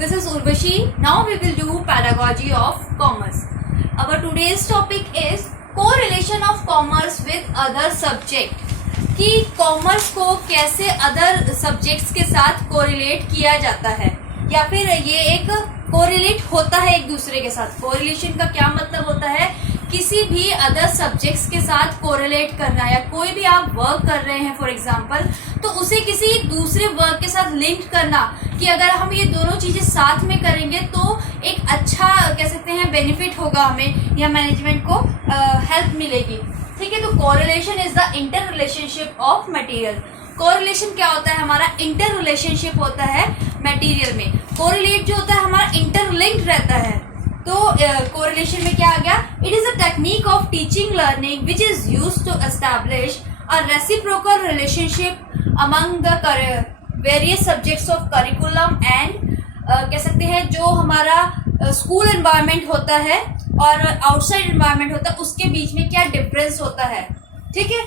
This is Urvashi. Now we will do pedagogy of commerce. Our today's topic is correlation of commerce with other subject. कि commerce को कैसे other subjects के साथ correlate किया जाता है या फिर ये एक कोरिलेट होता है एक दूसरे के साथ। कोरिलेशन का क्या मतलब होता है? किसी भी अदर सब्जेक्ट्स के साथ कोरिलेट करना, या कोई भी आप वर्क कर रहे हैं फॉर एग्जांपल, तो उसे किसी दूसरे वर्क के साथ लिंक करना कि अगर हम ये दोनों चीजें साथ में करेंगे तो एक अच्छा कह सकते हैं बेनिफिट होगा हमें, या मैनेजमेंट को हेल्प मिलेगी। ठीक है, तो correlation is the inter relationship of material. Correlation क्या होता है? हमारा इंटर रिलेशनशिप होता है मटेरियल में। कोरिलेट जो होता है हमारा इंटरलिंक्ड रहता है। तो कोरिलेशन में क्या आ गया? It is a technique of teaching learning which is used to establish a reciprocal relationship among the various subjects of curriculum and कह सकते हैं जो हमारा स्कूल एनवायरनमेंट होता है और आउटसाइड एनवायरनमेंट होता है उसके बीच में क्या डिफरेंस होता है। ठीक है,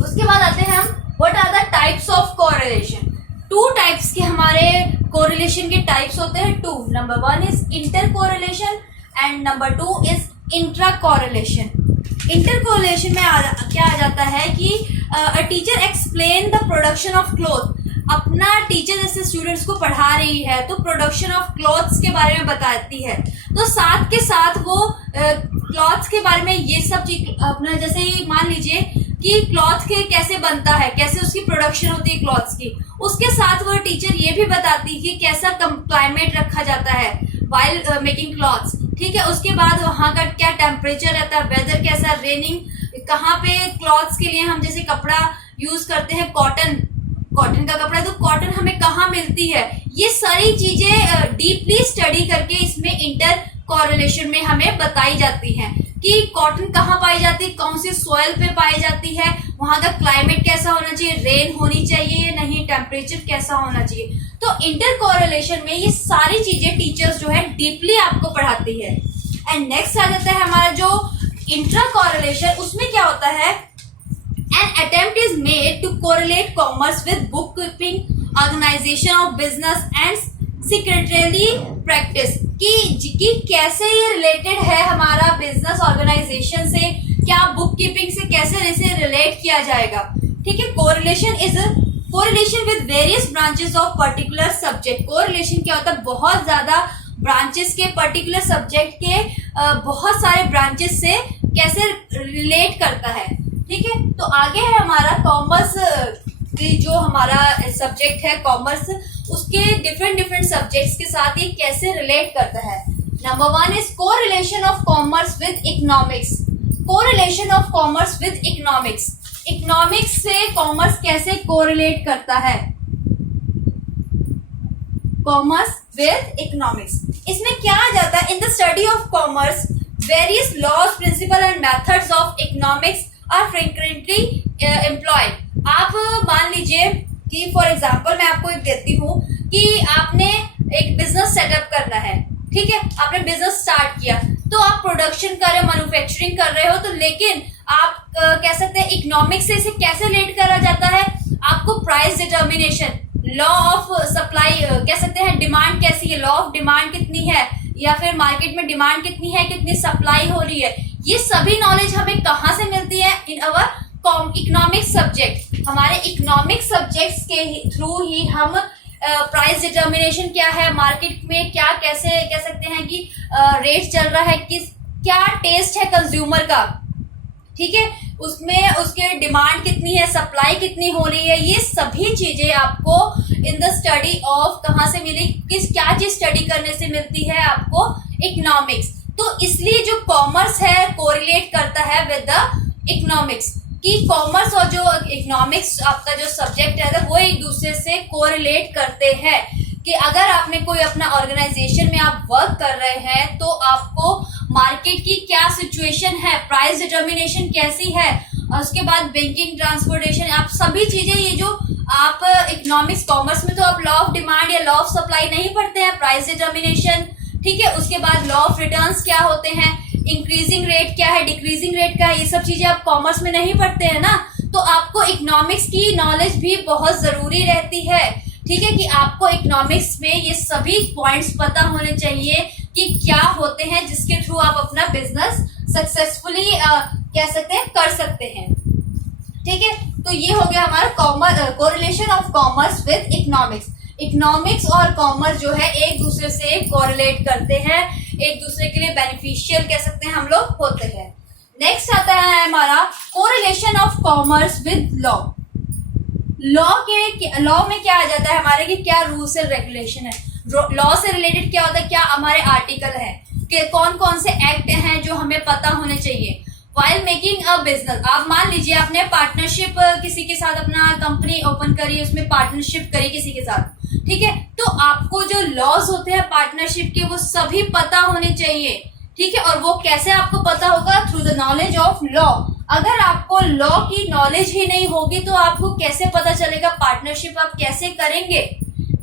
उसके बाद आते हैं हम what are the types of correlation. Two types के हमारे कोरिलेशन के टाइप्स होते हैं two. Number one is inter correlation and number two is intra correlation. Inter correlation में क्या आ जाता है कि a teacher explain the production of cloth. अपना टीचर जैसे स्टूडेंट्स को पढ़ा रही है तो प्रोडक्शन ऑफ क्लॉथ्स के बारे में बताती है, तो साथ के साथ वो क्लॉथ्स के बारे में ये सब चीज अपना, जैसे ही मान लीजिए कि क्लॉथ के कैसे बनता है, कैसे उसकी प्रोडक्शन होती है क्लॉथ्स की, उसके साथ वो टीचर ये भी बताती है कि कैसा क्लाइमेट रखा जाता है वाइल मेकिंग क्लॉथ्स। ठीक है, उसके बाद वहाँ का क्या टेम्परेचर रहता है, वेदर कैसा, रेनिंग कहाँ पे, क्लॉथ्स के लिए हम जैसे कपड़ा यूज करते हैं कॉटन का कपड़ा, तो कॉटन हमें कहाँ मिलती है, ये सारी चीजें डीपली स्टडी करके इसमें इंटर कोरिलेशन में हमें बताई जाती हैं कि कॉटन कहाँ पाई जाती है, कौन सी सॉइल पे पाई जाती है, वहां का क्लाइमेट कैसा होना चाहिए, रेन होनी चाहिए या नहीं, टेम्परेचर कैसा होना चाहिए। तो इंटर कोरिलेशन में ये सारी चीजें टीचर्स जो है डीपली आपको पढ़ाती है। एंड नेक्स्ट आ जाता है हमारा जो इंट्रा कोरिलेशन। उसमें क्या होता है? An attempt is made to correlate commerce with bookkeeping, organization of business and secretarially practice। कि कैसे ये रिलेटेड है हमारा बिजनेस ऑर्गेनाइजेशन से, क्या बुक कीपिंग से कैसे इसे रिलेट किया जाएगा। ठीक है, correlation with various branches of particular subject. Correlation क्या होता है? बहुत ज्यादा ब्रांचेस के, पर्टिकुलर सब्जेक्ट के बहुत सारे ब्रांचेस से कैसे रिलेट करता है। ठीक है, तो आगे है हमारा कॉमर्स की जो हमारा सब्जेक्ट है कॉमर्स, उसके डिफरेंट सब्जेक्ट्स के साथ ये कैसे रिलेट करता है। Number one is correlation of commerce with economics. Correlation of commerce with economics. Economics से कॉमर्स कैसे कोरिलेट करता है? कॉमर्स विद इकोनॉमिक्स, इसमें क्या आ जाता है? In the study of commerce various laws, principle and methods of economics are frequently employed. आप मान लीजिए कि फॉर एग्जांपल मैं आपको एक देती हूँ कि आपने एक बिजनेस सेटअप करना है। ठीक है, आपने बिजनेस स्टार्ट किया, तो आप प्रोडक्शन कर रहे हो, मैन्युफैक्चरिंग कर रहे हो, तो लेकिन आप कह सकते हैं इकोनॉमिक्स से इसे कैसे रिलेट करा जाता है? आपको price determination, law of supply कह सकते हैं, डिमांड कैसी है, लॉ ऑफ डिमांड कितनी है, या फिर मार्केट में डिमांड कितनी है, कितनी सप्लाई हो रही है, ये सभी नॉलेज हमें कहाँ से मिलती है? इन अवर इकोनॉमिक्स सब्जेक्ट। हमारे इकोनॉमिक्स सब्जेक्ट्स के थ्रू ही हम प्राइस डिटर्मिनेशन क्या है, मार्केट में क्या कैसे कह सकते हैं कि रेट चल रहा है, क्या टेस्ट है कंज्यूमर का। ठीक है, उसमें उसके डिमांड कितनी है, सप्लाई कितनी हो रही है, ये सभी चीजें आपको इन द स्टडी ऑफ कहाँ से मिली, क्या चीज स्टडी करने से मिलती है आपको? इकोनॉमिक्स। तो इसलिए जो कॉमर्स है कोरिलेट करता है विद द इकोनॉमिक्स, कि कॉमर्स और जो इकोनॉमिक्स आपका जो सब्जेक्ट है वो एक दूसरे से कोरिलेट करते हैं। कि अगर आपने कोई अपना ऑर्गेनाइजेशन में आप वर्क कर रहे हैं तो आपको मार्केट की क्या सिचुएशन है, प्राइस डिटर्मिनेशन कैसी है, और उसके बाद बैंकिंग, ट्रांसपोर्टेशन, आप सभी चीजें, ये जो आप इकोनॉमिक्स कॉमर्स में तो आप लॉ ऑफ डिमांड या लॉ ऑफ सप्लाई नहीं पढ़ते हैं, प्राइस डिटर्मिनेशन। ठीक है, उसके बाद लॉ ऑफ रिटर्न्स क्या होते हैं, इंक्रीजिंग रेट क्या है, डिक्रीजिंग रेट क्या है, ये सब चीजें आप कॉमर्स में नहीं पढ़ते हैं ना। तो आपको इकोनॉमिक्स की नॉलेज भी बहुत जरूरी रहती है। ठीक है, कि आपको इकोनॉमिक्स में ये सभी पॉइंट्स पता होने चाहिए कि क्या होते हैं जिसके थ्रू आप अपना बिजनेस सक्सेसफुली कह सकते हैं कर सकते हैं। ठीक है, तो ये हो गया हमारा correlation of commerce with economics. Economics और कॉमर्स जो है एक दूसरे से कोरिलेट करते हैं, एक दूसरे के लिए बेनिफिशियल कह सकते हैं हम लोग होते हैं। नेक्स्ट आता है हमारा correlation of commerce with law. Law में क्या आ जाता है हमारे कि क्या रूल्स एंड रेगुलेशन है। लॉ से रिलेटेड क्या होता है, क्या हमारे आर्टिकल है, कि कौन कौन से एक्ट हैं जो हमें पता होने चाहिए वाइल मेकिंग अ बिजनेस। आप मान लीजिए आपने पार्टनरशिप किसी के साथ अपना कंपनी ओपन करी, उसमें पार्टनरशिप करी किसी के साथ, ठीक है, तो आपको जो लॉज होते हैं पार्टनरशिप के वो सभी पता होने चाहिए। ठीक है, और वो कैसे आपको पता होगा, through the knowledge of law. अगर आपको लॉ की नॉलेज ही नहीं होगी तो आपको कैसे पता चलेगा पार्टनरशिप आप कैसे करेंगे।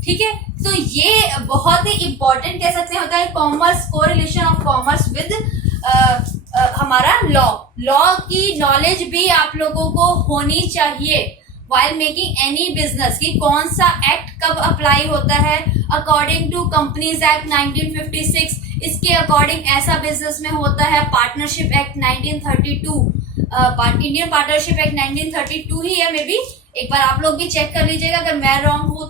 ठीक है, तो ये बहुत ही इंपॉर्टेंट कह सकते हैं होता है commerce, correlation of commerce with हमारा लॉ की नॉलेज भी आप लोगों को होनी चाहिए while making any business कि कौन सा एक्ट कब अप्लाई होता है अकॉर्डिंग टू कंपनीज एक्ट 1956, इसके अकॉर्डिंग ऐसा बिजनेस में होता है। Partnership act 1932, Indian partnership act 1932 ही है, मे बी एक बार आप लोग भी चेक कर लीजिएगा अगर मैं रॉन्ग हूं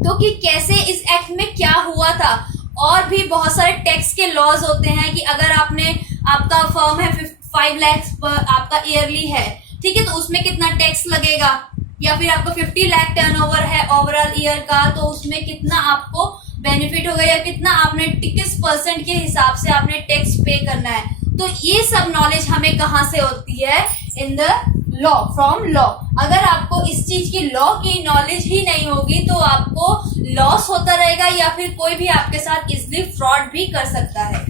तो कि कैसे इस एक्ट में क्या हुआ था। और भी बहुत सारे टैक्स के लॉज होते हैं कि अगर आपका फर्म है 5 लाख आपका ईयरली है, ठीक है, तो उसमें कितना टैक्स लगेगा, या फिर आपको 50 लाख टर्नओवर है ओवरऑल ईयर का तो उसमें कितना आपको बेनिफिट होगा, या कितना आपने किस परसेंट के हिसाब से आपने टैक्स पे करना है। तो ये सब नॉलेज हमें कहाँ से होती है, in the law, from law. अगर आपको इस चीज की लॉ की नॉलेज ही नहीं होगी तो आपको लॉस होता रहेगा, या फिर कोई भी आपके साथ इजिली फ्रॉड भी कर सकता है।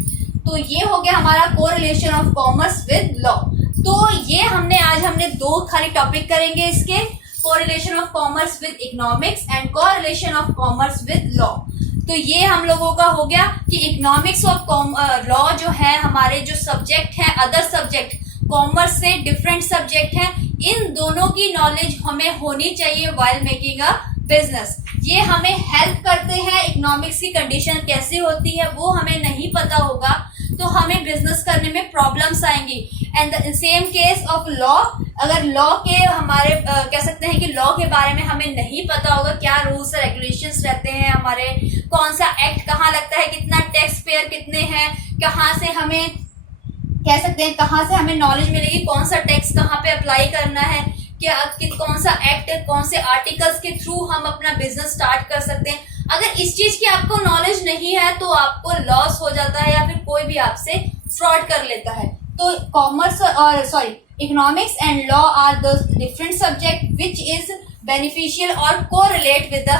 तो ये हो गया हमारा correlation of commerce with law. तो ये आज हमने 2 खाली टॉपिक करेंगे इसके, correlation of commerce with economics and correlation of commerce with law. तो ये हम लोगों का हो गया कि इकोनॉमिक्स और लॉ जो है हमारे जो सब्जेक्ट है, अदर सब्जेक्ट कॉमर्स से डिफरेंट सब्जेक्ट है, इन दोनों की नॉलेज हमें होनी चाहिए व्हाइल मेकिंग अ बिजनेस। ये हमें हेल्प करते हैं, इकोनॉमिक्स की कंडीशन कैसी होती है वो हमें नहीं पता होगा तो हमें बिजनेस करने में प्रॉब्लम्स आएंगी। And the same case of law, अगर लॉ के हमारे कह सकते हैं कि लॉ के बारे में हमें नहीं पता होगा, क्या रूल्स और रेगुलेशंस रहते हैं हमारे, कौन सा एक्ट कहाँ लगता है, कितना टैक्स पेयर कितने हैं, कहाँ से हमें कह सकते हैं कहाँ से हमें नॉलेज मिलेगी कौन सा टैक्स कहाँ पे अप्लाई करना है, कौन सा एक्ट, कौन से आर्टिकल्स के थ्रू हम अपना बिजनेस स्टार्ट कर सकते हैं। अगर इस चीज की आपको नॉलेज नहीं है तो आपको लॉस हो जाता है या फिर कोई भी आपसे फ्रॉड कर लेता है। तो कॉमर्स और economics and law are the different subject which is beneficial और कोरिलेट विद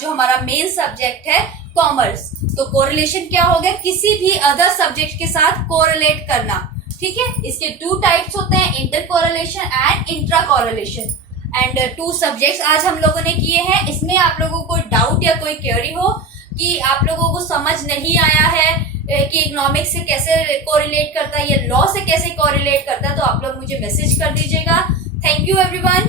जो हमारा मेन सब्जेक्ट है कॉमर्स। तो कोरिलेशन क्या हो गया, किसी भी अदर सब्जेक्ट के साथ कोरिलेट करना। ठीक है, इसके 2 टाइप्स होते हैं, inter correlation and intra correlation. And 2 subjects आज हम लोगों ने किए हैं। इसमें आप लोगों को डाउट या कोई क्वेरी हो कि आप लोगों को समझ नहीं आया है कि इकोनॉमिक्स से कैसे कोरिलेट करता है या लॉ से कैसे कोरिलेट करता है, तो आप लोग मुझे मैसेज कर दीजिएगा। Thank you everyone.